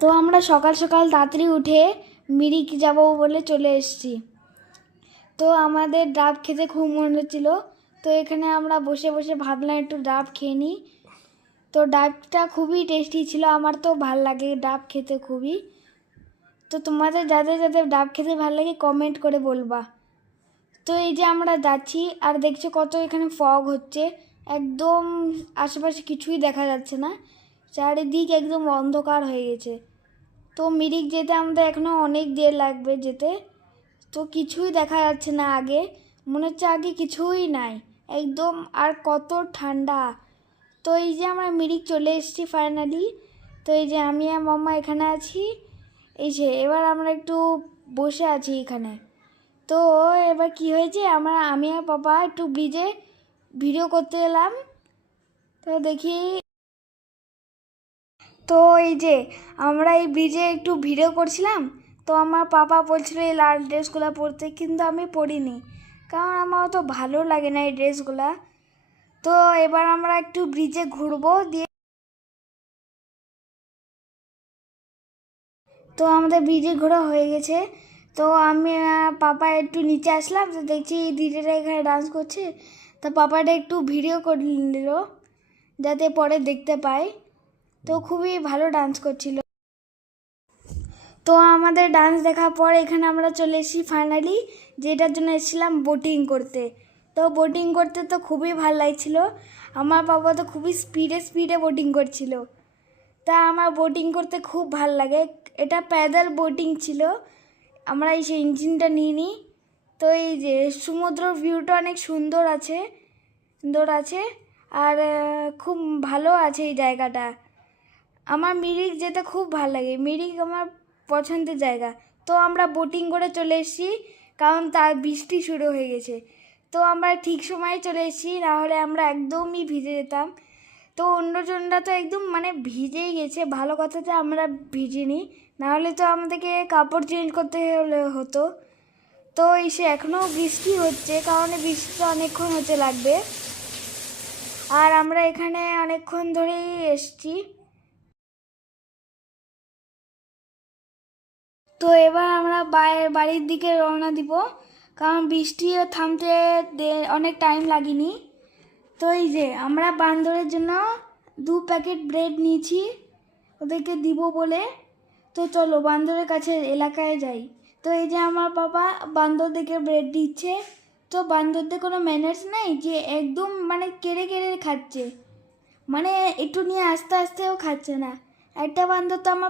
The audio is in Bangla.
তো আমরা সকাল সকাল তাড়াতাড়ি উঠে মিরিক যাব বলে চলে এসেছি। তো আমাদের ডাব খেতে খুব মনে হচ্ছিল, তো এখানে আমরা বসে বসে ভাবলাম একটু ডাব খেয়ে নিই। তো ডাবটা খুবই টেস্টি ছিল, আমার তো ভাল লাগে ডাব খেতে খুবই। তো তোমাদের যাদের যাদের ডাব খেতে ভালো লাগে কমেন্ট করে বলবা। তো এই যে আমরা যাচ্ছি আর দেখছো কত এখানে ফগ হচ্ছে, একদম আশেপাশে কিছুই দেখা যাচ্ছে না, চারিদিক একদম অন্ধকার হয়ে গেছে। তো মিরিক যেতে আমাদের এখনও অনেক দেরি লাগবে যেতে। তো কিছুই দেখা যাচ্ছে না, আগে মনে হচ্ছে আগে কিছুই নাই একদম, আর কত ঠান্ডা। তো এই যে আমরা মিরিক চলে এসেছি ফাইনালি। তো এই যে আমি আর মাম্মা এখানে আছি, এই যে এবার আমরা একটু বসে আছি এখানে। তো এবার কি হয়েছে, আমি আর পাপা একটু ব্রিজে ভিডিও করতে এলাম। তো দেখি, তো এই যে আমরা এই ব্রিজে একটু ভিডিও করছিলাম। তো আমার পাপা বলছিল এই লাল ড্রেসগুলো পরতে, কিন্তু আমি পরিনি, কারণ আমার অত ভালো লাগে না এই ড্রেসগুলা। তো এবার আমরা একটু ব্রিজে ঘুরবো দিয়ে, তো আমাদের ব্রিজে ঘোরা হয়ে গেছে। তো আমি পাপা একটু নিচে আসলাম, তো দেখছি দিদিরা এখানে ডান্স করছে। তো পাপাটা একটু ভিডিও করে নিল যাতে পরে দেখতে পাই। তো খুবই ভালো ডান্স করছিল। তো আমাদের ডান্স দেখার পর এখানে আমরা চলে এসেছি ফাইনালি, যেটার জন্য এসেছিলাম বোটিং করতে। তো বোটিং করতে তো খুবই ভালো লাগছিল, আমার বাবা তো খুবই স্পিডে স্পিডে বোটিং করছিল। তা আমার বোটিং করতে খুব ভাল লাগে। এটা প্যাডেল বোটিং ছিল, আমরা এই সেই ইঞ্জিনটা নিয়ে নিই। তো এই যে সমুদ্র ভিউটা অনেক সুন্দর আছে, সুন্দর আছে, আর খুব ভালো আছে এই জায়গাটা। আমার মিরিক যেতে খুব ভালো লাগে, মিরিক আমার পছন্দের জায়গা। তো আমরা বোটিং করে চলে এসেছি, কারণ তার বৃষ্টি শুরু হয়ে গেছে। তো আমরা ঠিক সময়ে চলে এসেছি, নাহলে আমরা একদমই ভিজে যেতাম। তো অন্যজনরা তো একদম মানে ভিজেই গেছে, ভালো কথা যে আমরা ভিজিনি, নাহলে তো আমাদেরকে কাপড় চেঞ্জ করতে হলে হতো। তো এসে এখনও বৃষ্টি হচ্ছে, কারণ বৃষ্টিটা অনেকক্ষণ হতে লাগবে, আর আমরা এখানে অনেকক্ষণ ধরেই এসেছি। তো এবার আমরা বাড়ির দিকে রওনা দিব, কারণ বৃষ্টিও থামতে অনেক টাইম লাগেনি। তো এই যে আমরা বান্দরের জন্য 2 প্যাকেট ব্রেড নিয়েছি ওদেরকে দিব বলে। তো চলো বান্দরের কাছে এলাকায় যাই। তো এই যে আমার বাবা বান্দরদেরকে ব্রেড দিচ্ছে। তো বান্দরদের কোনো ম্যানার্স নেই, যে একদম মানে কেড়ে কেড়ে খাচ্ছে, মানে একটু নিয়ে আস্তে আস্তেও খাচ্ছে না। একটা বান্দর তো আমার